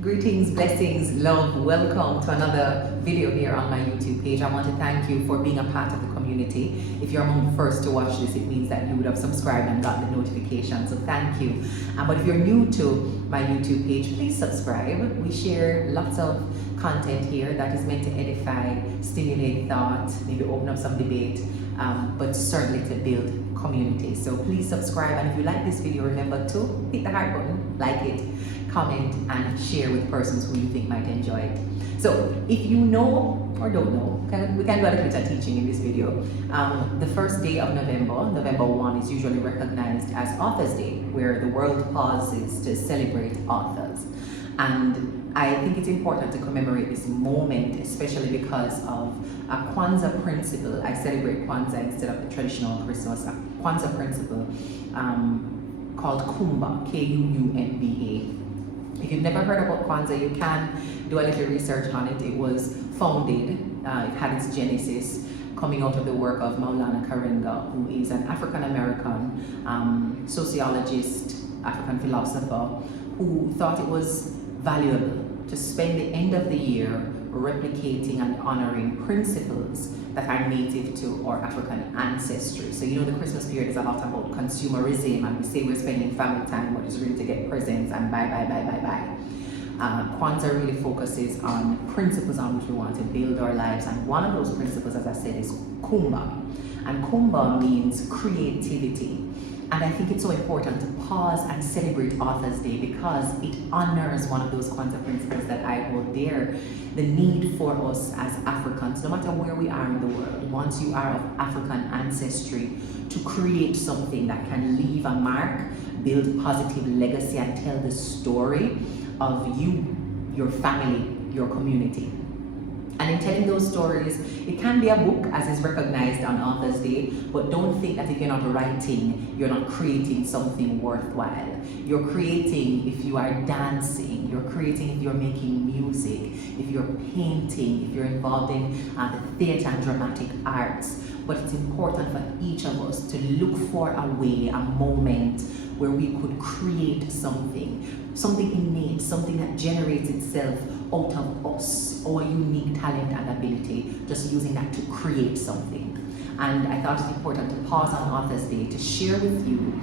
Greetings, blessings, love, welcome to another video here on my YouTube page. I want to thank you for being a part of the community. If you're among the first to watch this, it means that you would have subscribed and got the notification, so thank you. But if you're new to my YouTube page, please subscribe. We share lots of content here that is meant to edify, stimulate thought, maybe open up some debate, but certainly to build community. So please subscribe, and if you like this video, remember to hit the heart button, like it, comment, and share with persons who you think might enjoy it. So if you know or don't know, we can do a little bit of teaching in this video. The first day of November, November 1, is usually recognized as Authors Day, where the world pauses to celebrate authors. And I think it's important to commemorate this moment, especially because of a Kwanzaa principle. I celebrate Kwanzaa instead of the traditional Christmas. A Kwanzaa principle called Kumba, K-U-U-M-B-A. If you've never heard about Kwanzaa, you can do a little research on it. It was founded, it had its genesis coming out of the work of Maulana Karenga, who is an African-American sociologist, African philosopher, who thought it was valuable to spend the end of the year replicating and honoring principles that are native to our African ancestry. So you know, the Christmas period is a lot about consumerism, and we say we're spending family time, but it's really to get presents and buy. Kwanzaa really focuses on principles on which we want to build our lives, and one of those principles, as I said, is Kumba. And Kumba means creativity. And I think it's so important to pause and celebrate Authors Day because it honors one of those Kwanzaa principles that I hold dear, the need for us as Africans, no matter where we are in the world, once you are of African ancestry, to create something that can leave a mark, build positive legacy, and tell the story of you, your family, your community. And in telling those stories, it can be a book, as is recognized on Authors Day, but don't think that if you're not writing, you're not creating something worthwhile. You're creating if you are dancing, you're creating if you're making music, if you're painting, if you're involved in the theater and dramatic arts. But it's important for each of us to look for a way, a moment where we could create something innate, something that generates itself out of us, our unique talent and ability, just using that to create something. And I thought it important to pause on Authors Day to share with you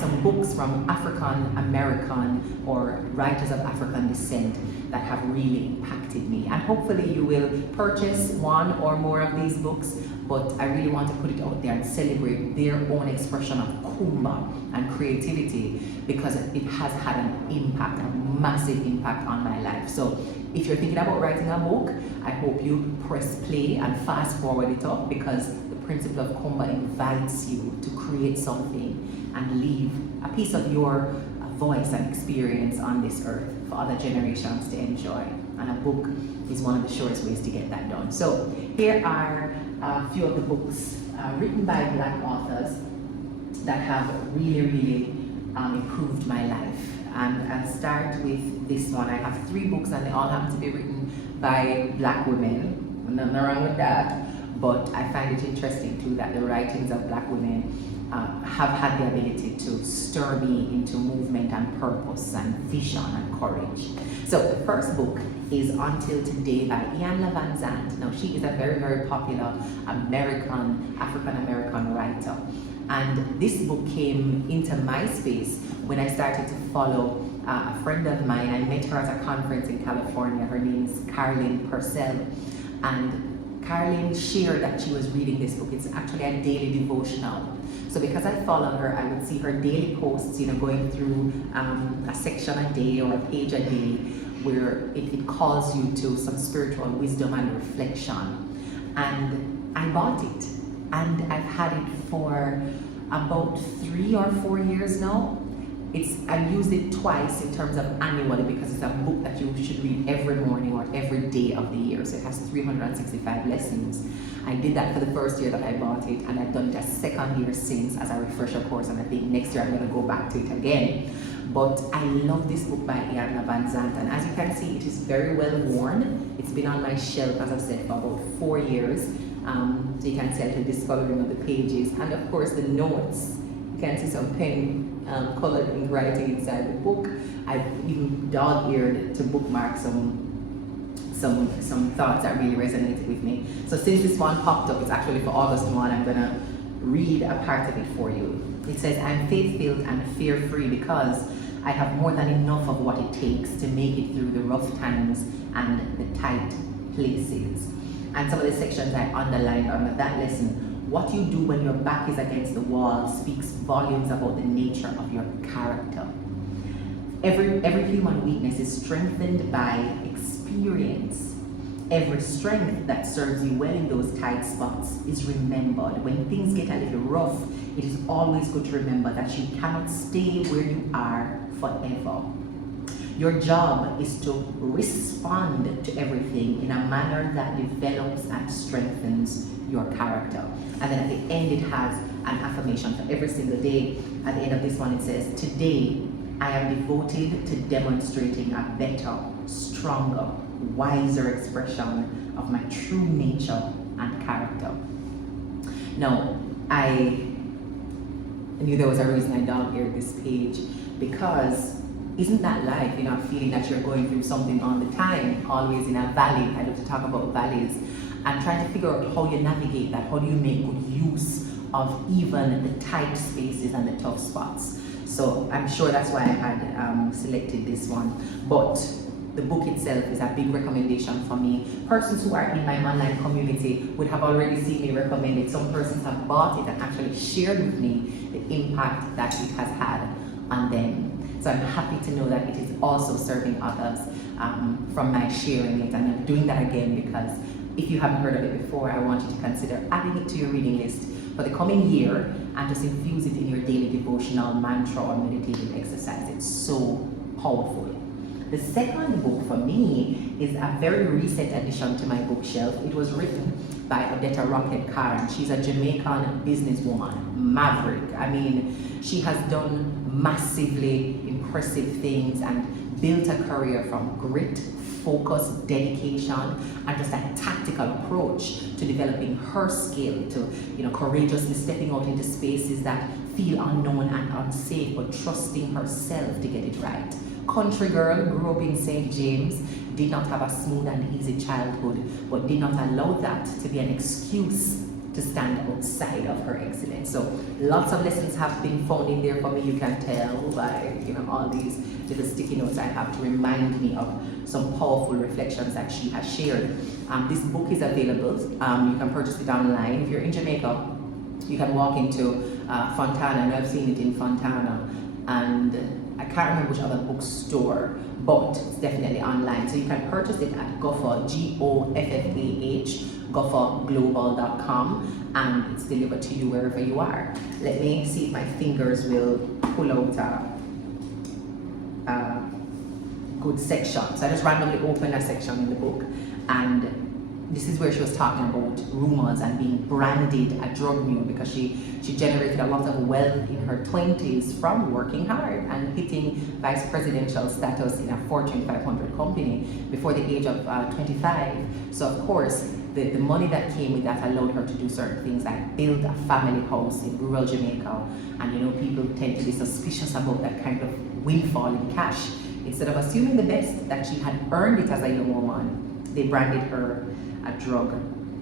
some books from African American or writers of African descent that have really impacted me. And hopefully you will purchase one or more of these books, but I really want to put it out there and celebrate their own expression of Kumba and creativity, because it has had an impact, a massive impact on my life. So if you're thinking about writing a book, I hope you press play and fast forward it up, because the principle of Kumba invites you to create something and leave a piece of your voice and experience on this earth for other generations to enjoy. And a book is one of the surest ways to get that done. So here are a few of the books written by Black authors that have really improved my life. And I'll start with this one. I have 3 books, and they all happen to be written by Black women. Nothing wrong with that, but I find it interesting too that the writings of Black women have had the ability to stir me into movement and purpose and vision and courage. So the first book is Until Today by Iyanla Vanzant. Now, she is a very popular African-American writer. And this book came into my space when I started to follow a friend of mine. I met her at a conference in California. Her name is Carlin Purcell. And Carlin shared that she was reading this book. It's actually a daily devotional. So because I followed her, I would see her daily posts, going through a section a day or a page a day, where it calls you to some spiritual wisdom and reflection. And I bought it. And I've had it for about 3 or 4 years now. I've used it twice in terms of annually, because it's a book that you should read every morning or every day of the year. So it has 365 lessons. I did that for the first year that I bought it, and I've done it a second year since as a refresher course, and I think next year I'm going to go back to it again. But I love this book by Iyanla Vanzant, and as you can see, it is very well worn. It's been on my shelf, as I said, for about 4 years. So you can tell the discoloring of the pages, and of course the notes. You can see some pen colored ink writing inside the book. I've even dog-eared to bookmark some thoughts that really resonated with me. So since this one popped up, it's actually for August 1, I'm gonna read a part of it for you. It says, I'm faith-filled and fear-free because I have more than enough of what it takes to make it through the rough times and the tight places. And some of the sections I underlined under that lesson. What you do when your back is against the wall speaks volumes about the nature of your character. Every human weakness is strengthened by experience. Every strength that serves you well in those tight spots is remembered. When things get a little rough, it is always good to remember that you cannot stay where you are forever. Your job is to respond to everything in a manner that develops and strengthens your character. And then at the end, it has an affirmation for every single day. At the end of this one, it says, today, I am devoted to demonstrating a better, stronger, wiser expression of my true nature and character. Now, I knew there was a reason I dog-eared this page, because isn't that life? You're not feeling that you're going through something all the time, always in a valley. I love to talk about valleys, and trying to figure out how you navigate that. How do you make good use of even the tight spaces and the tough spots? So I'm sure that's why I had selected this one. But the book itself is a big recommendation for me. Persons who are in my online community would have already seen me recommend it. Some persons have bought it and actually shared with me the impact that it has had on them. So I'm happy to know that it is also serving others from my sharing it. And I'm doing that again because if you haven't heard of it before, I want you to consider adding it to your reading list for the coming year and just infuse it in your daily devotional mantra or meditative exercise. It's so powerful. The second book for me is a very recent addition to my bookshelf. It was written by Odetta Rocket Karen. She's a Jamaican businesswoman, maverick. I mean, she has done massively impressive things and built a career from grit, focus, dedication, and just a tactical approach to developing her skill to, courageously stepping out into spaces that feel unknown and unsafe, but trusting herself to get it right. Country girl, grew up in St. James, did not have a smooth and easy childhood, but did not allow that to be an excuse to stand outside of her excellence. So lots of lessons have been found in there for me. You can tell by all these little sticky notes I have to remind me of some powerful reflections that she has shared. This book is available. You can purchase it online. If you're in Jamaica, you can walk into Fontana, and I've seen it in Fontana, and I can't remember which other bookstore, but it's definitely online. So you can purchase it at Goffah, Goffah, goffahglobal.com, and it's delivered to you wherever you are. Let me see if my fingers will pull out a good section. So I just randomly opened a section in the book, and this is where she was talking about rumors and being branded a drug mule, because she generated a lot of wealth in her 20s from working hard and hitting vice presidential status in a Fortune 500 company before the age of 25. So of course, the money that came with that allowed her to do certain things like build a family house in rural Jamaica. And people tend to be suspicious about that kind of windfall in cash. Instead of assuming the best, that she had earned it as a young woman, they branded her a drug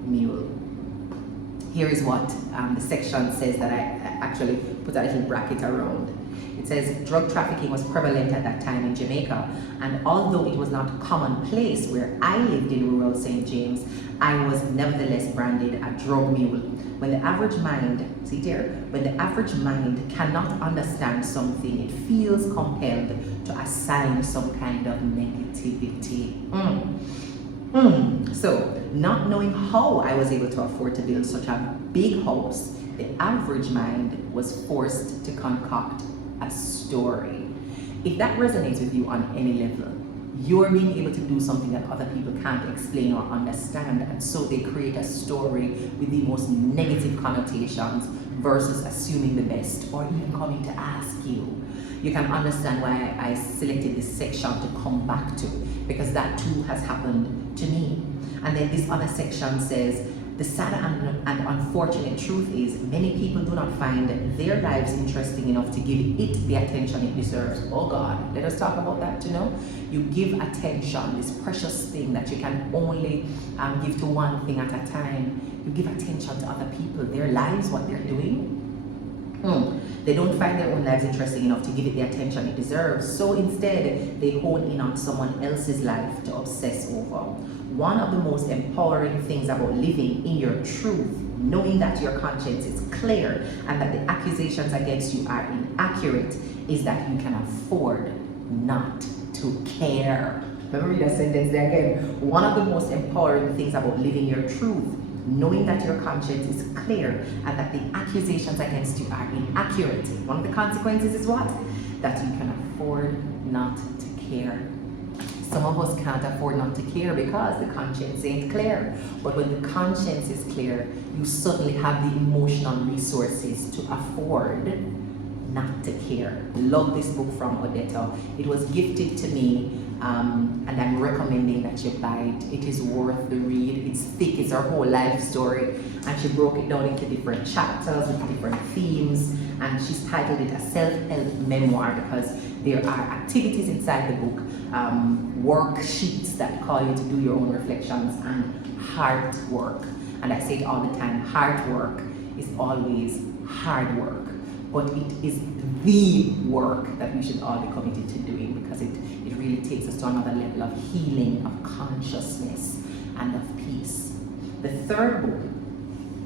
mule. Here is what the section says that I actually put a little bracket around. It says, drug trafficking was prevalent at that time in Jamaica, and although it was not commonplace where I lived in rural St. James, I was nevertheless branded a drug mule. When the average mind, see there, when the average mind cannot understand something, it feels compelled to assign some kind of negativity. So, not knowing how I was able to afford to build such a big house, the average mind was forced to concoct a story. If that resonates with you on any level, you're being able to do something that other people can't explain or understand, and so they create a story with the most negative connotations versus assuming the best or even coming to ask you. You can understand why I selected this section to come back to, because that too has happened to me. And then this other section says, The sad and unfortunate truth is many people do not find their lives interesting enough to give it the attention it deserves. Oh God, let us talk about that, you know. You give attention, this precious thing that you can only give to one thing at a time. You give attention to other people, their lives, what they're doing. They don't find their own lives interesting enough to give it the attention it deserves. So instead, they hone in on someone else's life to obsess over. One of the most empowering things about living in your truth, knowing that your conscience is clear and that the accusations against you are inaccurate, is that you can afford not to care. Let me read that sentence there again. One of the most empowering things about living your truth, knowing that your conscience is clear and that the accusations against you are inaccurate. One of the consequences is what? That you can afford not to care. Some of us can't afford not to care because the conscience ain't clear. But when the conscience is clear, you suddenly have the emotional resources to afford not to care. Love this book from Odetta. It was gifted to me, and I'm recommending that you buy it. It is worth the read. It's thick, it's her whole life story, and she broke it down into different chapters with different themes, and she's titled it a self-help memoir because there are activities inside the book, worksheets that call you to do your own reflections, and heart work. And I say it all the time, heart work is always hard work, but it is the work that we should all be committed to doing because it really takes us to another level of healing, of consciousness, and of peace. The third book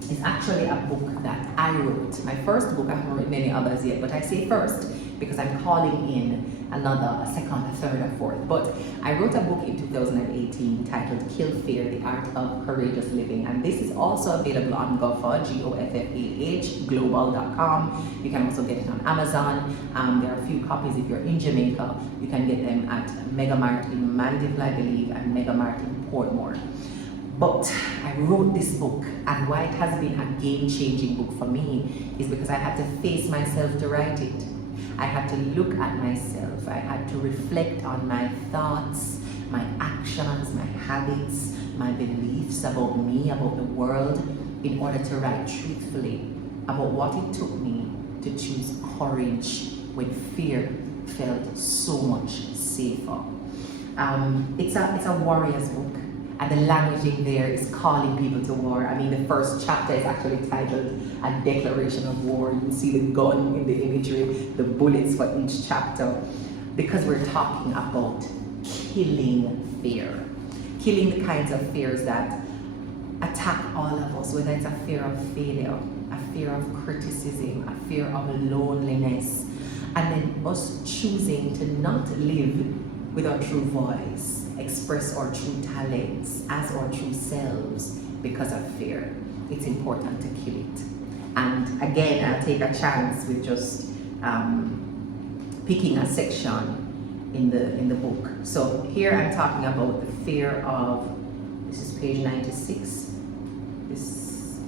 is actually a book that I wrote. My first book, I haven't written any others yet, but I say first because I'm calling in another, a second, a third, a fourth. But I wrote a book in 2018 titled Kill Fear, The Art of Courageous Living. And this is also available on Goffah, Goffah, global.com. You can also get it on Amazon. There are a few copies if you're in Jamaica. You can get them at Megamart in Mandeville, I believe, and Megamart in Portmore. But I wrote this book, and why it has been a game-changing book for me is because I had to face myself to write it. I had to look at myself. I had to reflect on my thoughts, my actions, my habits, my beliefs about me, about the world, in order to write truthfully about what it took me to choose courage when fear felt so much safer. It's a warrior's book. And the language in there is calling people to war. I mean, the first chapter is actually titled A Declaration of War. You see the gun in the imagery, the bullets for each chapter, because we're talking about killing fear. Killing the kinds of fears that attack all of us, whether it's a fear of failure, a fear of criticism, a fear of loneliness, and then us choosing to not live with our true voice, express our true talents as our true selves because of fear. It's important to kill it. And again, I'll take a chance with just picking a section in the book. So here I'm talking about the fear of, this is page 96. This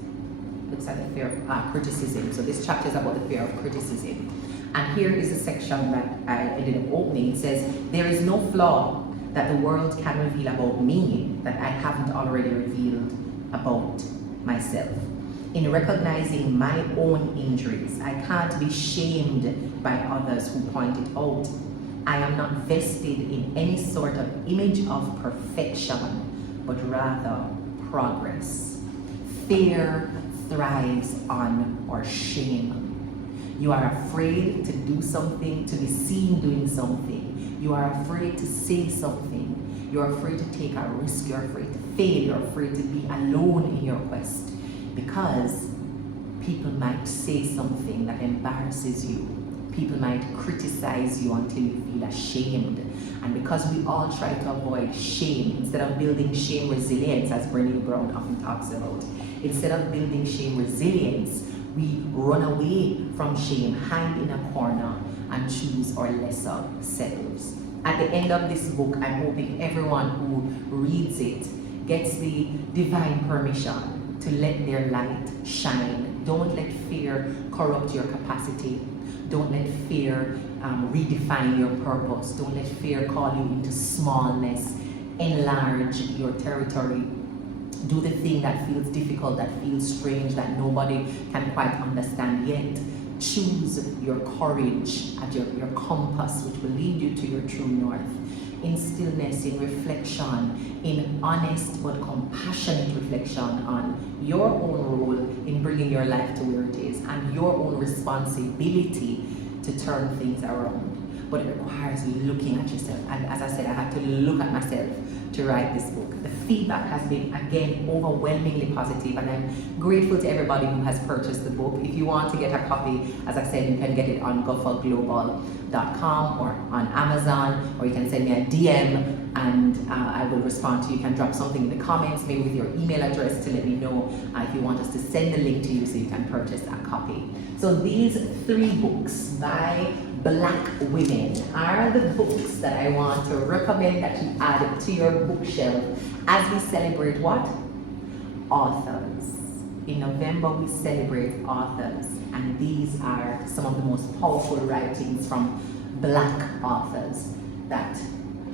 looks at the fear of criticism. So this chapter is about the fear of criticism. And here is a section that I ended up opening. It says, there is no flaw that the world can reveal about me that I haven't already revealed about myself. In recognizing my own injuries, I can't be shamed by others who point it out. I am not vested in any sort of image of perfection, but rather progress. Fear thrives on our shame. You are afraid to do something, to be seen doing something. You are afraid to say something. You're afraid to take a risk. You're afraid to fail. You're afraid to be alone in your quest because people might say something that embarrasses you. People might criticize you until you feel ashamed. And because we all try to avoid shame, instead of building shame resilience, as Brené Brown often talks about, instead of building shame resilience, we run away from shame, hide in a corner, and choose our lesser selves. At the end of this book, I'm hoping everyone who reads it gets the divine permission to let their light shine. Don't let fear corrupt your capacity. Don't let fear redefine your purpose. Don't let fear call you into smallness. Enlarge your territory. Do the thing that feels difficult, that feels strange, that nobody can quite understand yet. Choose your courage as your compass, which will lead you to your true north. In stillness, in reflection, in honest but compassionate reflection on your own role in bringing your life to where it is, and your own responsibility to turn things around. But it requires looking at yourself. And as I said, I had to look at myself to write this book. The feedback has been, again, overwhelmingly positive, and I'm grateful to everybody who has purchased the book. If you want to get a copy, as I said, you can get it on gurlglobal.com or on Amazon, or you can send me a DM and I will respond to you. You can drop something in the comments, maybe with your email address, to let me know if you want us to send the link to you so you can purchase a copy. So these 3 books by Black women are the books that I want to recommend that you add to your bookshelf as we celebrate what? Authors. In November we celebrate authors, and these are some of the most powerful writings from Black authors that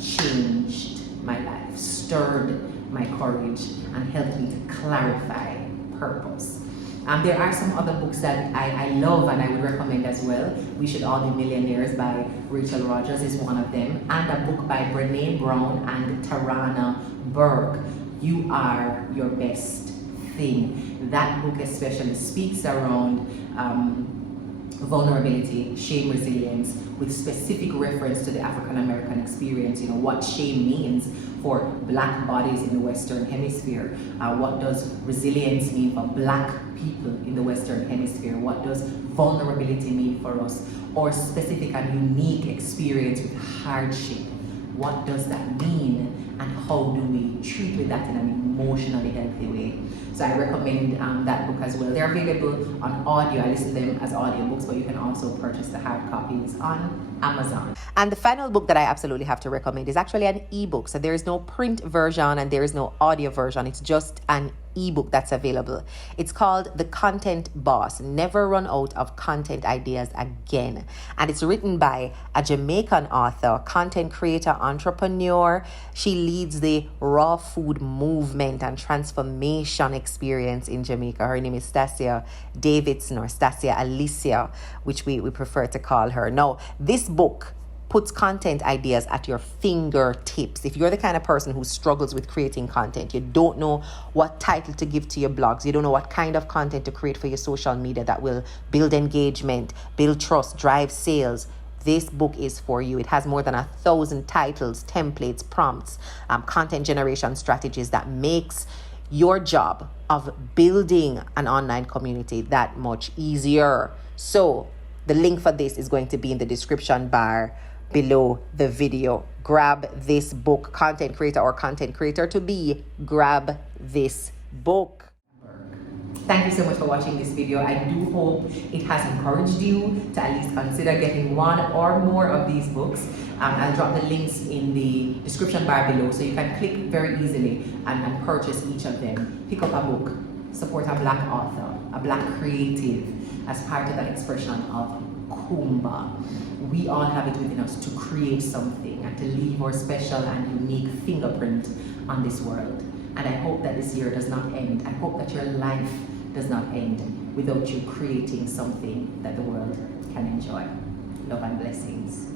changed my life, stirred my courage, and helped me to clarify purpose. There are some other books that I love and I would recommend as well. We Should All Be Millionaires by Rachel Rogers is one of them, and a book by Brene Brown and Tarana Burke, You Are Your Best Thing. That book especially speaks around vulnerability, shame, resilience, with specific reference to the African American experience. You know, what shame means for Black bodies in the Western Hemisphere. What does resilience mean for Black people in the Western Hemisphere? What does vulnerability mean for us? Or specific and unique experience with hardship. What does that mean? And how do we treat with that in an emotionally healthy way? So I recommend that book as well. They're available on audio. I listen to them as audiobooks, but you can also purchase the hard copies on Amazon. And the final book that I absolutely have to recommend is actually an ebook. So there is no print version and there is no audio version. It's just an ebook that's available. It's called The Content Boss, Never Run Out of Content Ideas Again. And it's written by a Jamaican author, content creator, entrepreneur. She leads the raw food movement and transformation experience in Jamaica. Her name is Stasia Davidson, or Stasia Alicia, which we prefer to call her. Now, this book puts content ideas at your fingertips. If you're the kind of person who struggles with creating content, you don't know what title to give to your blogs, you don't know what kind of content to create for your social media that will build engagement, build trust, drive sales, this book is for you. It has more than 1,000 titles, templates, prompts, content generation strategies that makes your job of building an online community that much easier. So the link for this is going to be in the description bar below the video. Grab this book. Content creator or content creator to be, grab this book. Thank you so much for watching this video. I do hope it has encouraged you to at least consider getting one or more of these books. I'll drop the links in the description bar below so you can click very easily and purchase each of them. Pick up a book, support a Black author, a Black creative as part of that expression of Kumba. We all have it within us to create something and to leave our special and unique fingerprint on this world. And I hope that this year does not end. I hope that your life does not end without you creating something that the world can enjoy. Love and blessings.